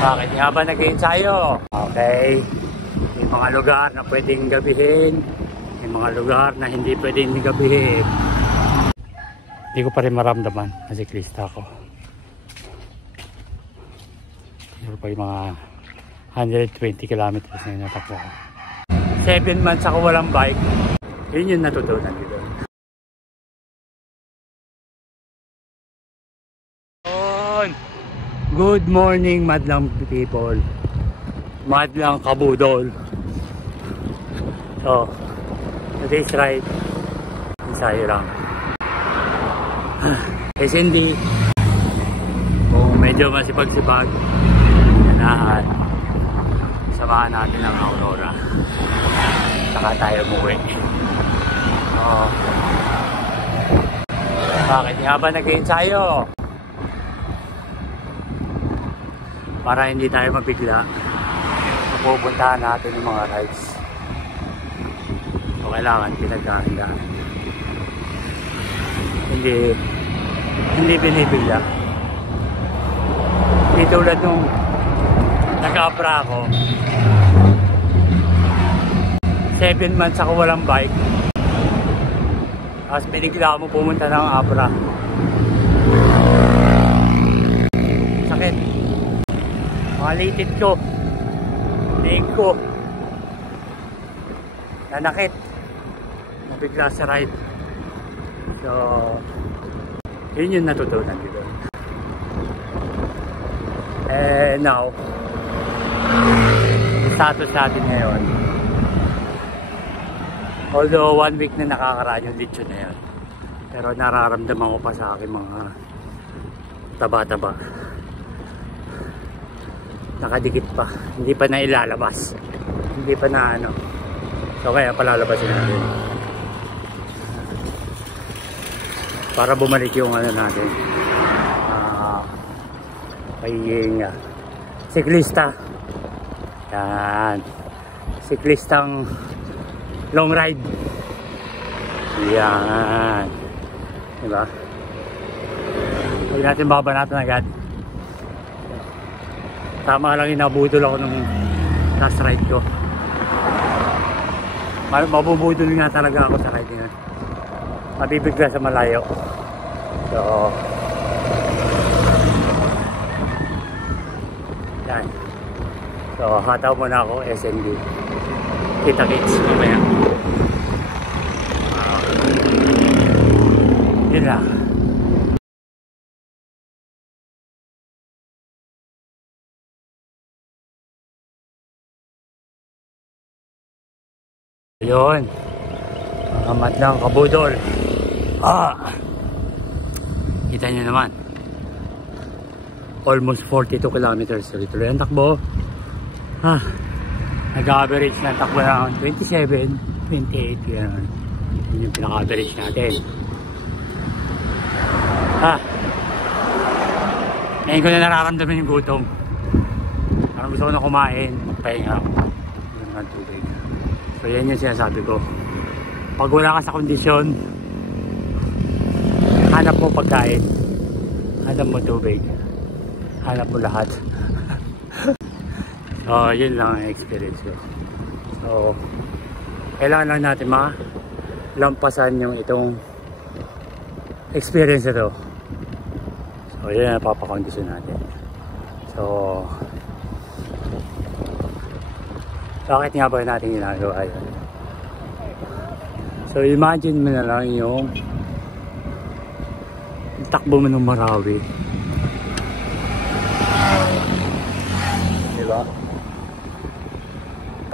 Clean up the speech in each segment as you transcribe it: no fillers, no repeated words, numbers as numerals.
Bakit nga ba nag-ensayo? Okay. May mga lugar na pwedeng gabihin. May mga lugar na hindi pwedeng gabihin. Hindi ko pa rin maramdaman na siklista ako. Siguro pa yung mga 120 kilometers na natakbo ko. 7 months ako walang bike. Yun yung natutunan dito. Good morning, madlang people. Madlang kabudol. So, today's ride, ensayo lang. Kasi hindi, kung medyo masipag-sipag, ganahan, samahan natin ang Aurora. Saka tayo umuwi. So, bakit nga ba nag-ensayo? Para hindi tayo mabigla, pupuntahan natin yung mga rides. So kailangan pinagkahandaan. Hindi binibigla. Hindi tulad nung nag-abra ako. 7 months ako walang bike. Tapos binigla mo pumunta ng abra. Sakit. Malitid ko, leg ko, nanakit, nabigla sa ride. So, yun yung natutunan dito. And now, status natin ngayon. Although 1 week na nakakaraan yung lechon na yun, pero nararamdaman ko pa sa akin mga taba-taba. Nakadikit pa, hindi pa na ilalabas, hindi pa na ano, so kaya palalabasin natin para bumalik yung ano natin, pagiging siklista. Yan, siklistang long ride. Yan, diba? Huwag natin babanatan agad. Tama lang, inabudol ako nung last ride ko. Mabubudol nga talaga ako sa ride nyo. Mabibigla sa malayo. So, yan. So, hataw muna ako, SND. Kita-kits mamaya. Yun lang. Yun, mga madlang kabudol. Kita nyo naman, almost 42 kilometers. Tuloy ang takbo. Nag-average na takbo ng 27, 28. Yan yung pinaka-average natin. Ngayon ko na nararamdaman yung gutom. Parang gusto ko na kumain, magpahinga ako. Yun ang tubig. So yan yung sinasabi ko. Pag wala ka sa kondisyon, hanap mo pagkain, hanap mo tubig, hanap mo lahat. So yun lang ang experience ko. So kailangan lang natin malampasan yung itong experience na to. So yun ang napapakondisyon natin. So bakit nga ba natin ginagawa yun? So imagine mo na lang yung takbo mo ng Marawi. Diba?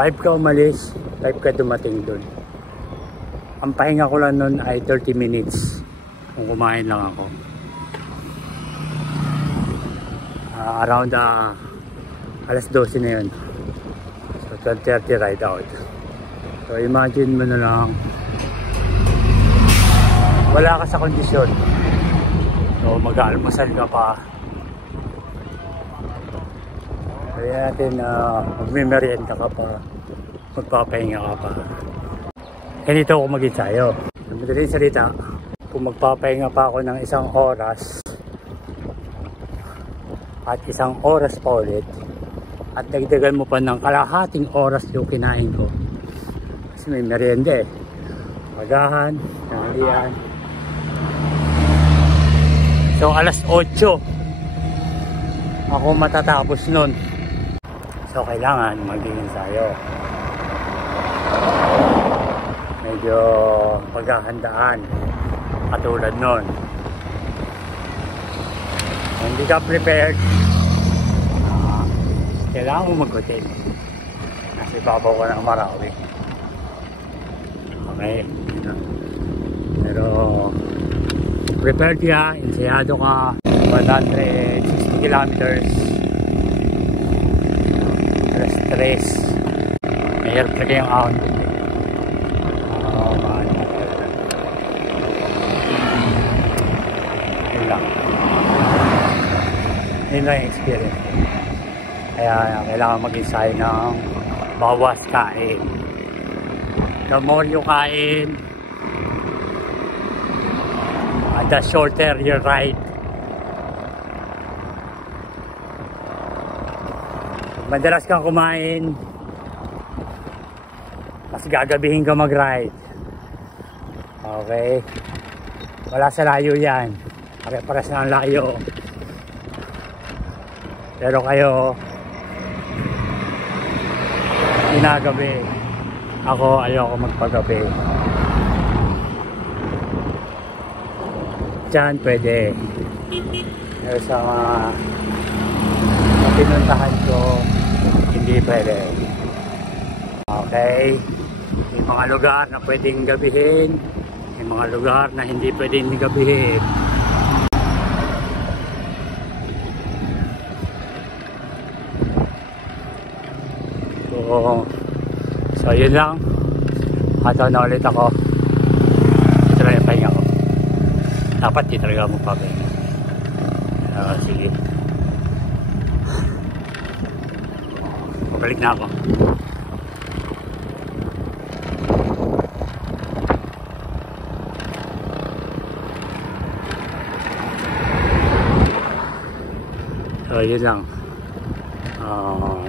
5 ka umalis, 5 ka dumating dun. Ang pahinga ko lang nun ay 30 minutes kung kumain lang ako. Around alas 12 na yun. 12:30 ride out. So imagine mo na lang wala ka sa kondisyon. So mag-aalmusal ka pa. Kaya natin magme-merienda ka pa. Magpapahinga ka pa. Ganito ako mag-ensayo. Madaling salita, kung magpapahinga pa ako ng 1 oras, at 1 oras pa ulit at dagdagan mo pa ng kalahating oras yung kinain ko kasi may merienda eh, magahan, tanghalian. So alas 8 ako matatapos nun, so kailangan mag-ensayo, medyo paghahandaan katulad nun. Hindi ka prepared, kailangan mo mag-hotel kasi babaw ka ng Marawi. Okay, pero prepared ka, ensayado ka. 160 kilometers alas 3 may airplane yung ahon dito. Yun lang yung experience. Kaya kailangan mag-ensayo ng bawas kain. The more you kain, the shorter your ride. Madalas kang kumain, mas gagabihin ka mag-ride. Okay? Wala sa layo yan. Pare-pares na ang layo. Pero kayo, ginagabi. Ako, ayoko magpagabi. Diyan pwede. Pero sa mga pinuntahan ko, hindi pwede. Okay? May mga lugar na pwedeng gabihin, may mga lugar na hindi pwedeng gabihin. So yun lang. Hataw na ulit ako. Dito lang yung pahinga ko. Dapat di talaga magpapahinga. Sige. Pabalik na ako. So yun lang.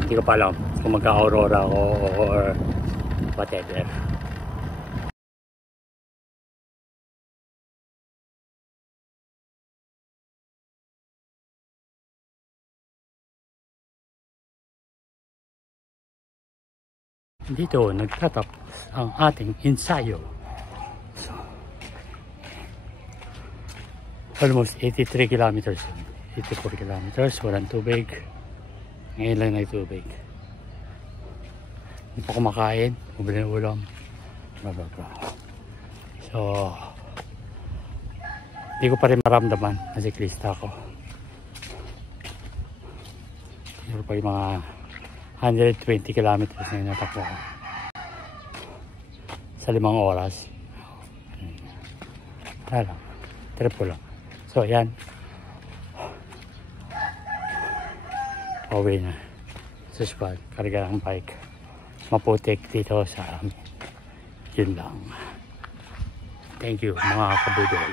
Hindi ko pa alam kung magka-aurora ako or whatever. Dito nagtatapos ang ating ensayo. So, almost 83 kilometers, 84 kilometers, walang tubig. Ngayon lang nagtubig. Hindi pa kumakain, bumili ng ulam. So, hindi ko pa rin maramdaman na siklista ako. Siguro pa yung mga 120 kilometers na yung natakbo ko sa 5 oras. Wala lang, trip ko lang. So yan, pauwi na sa squad, karga ng bike, maputik dito sa amin. Yun lang. Thank you mga kabudol.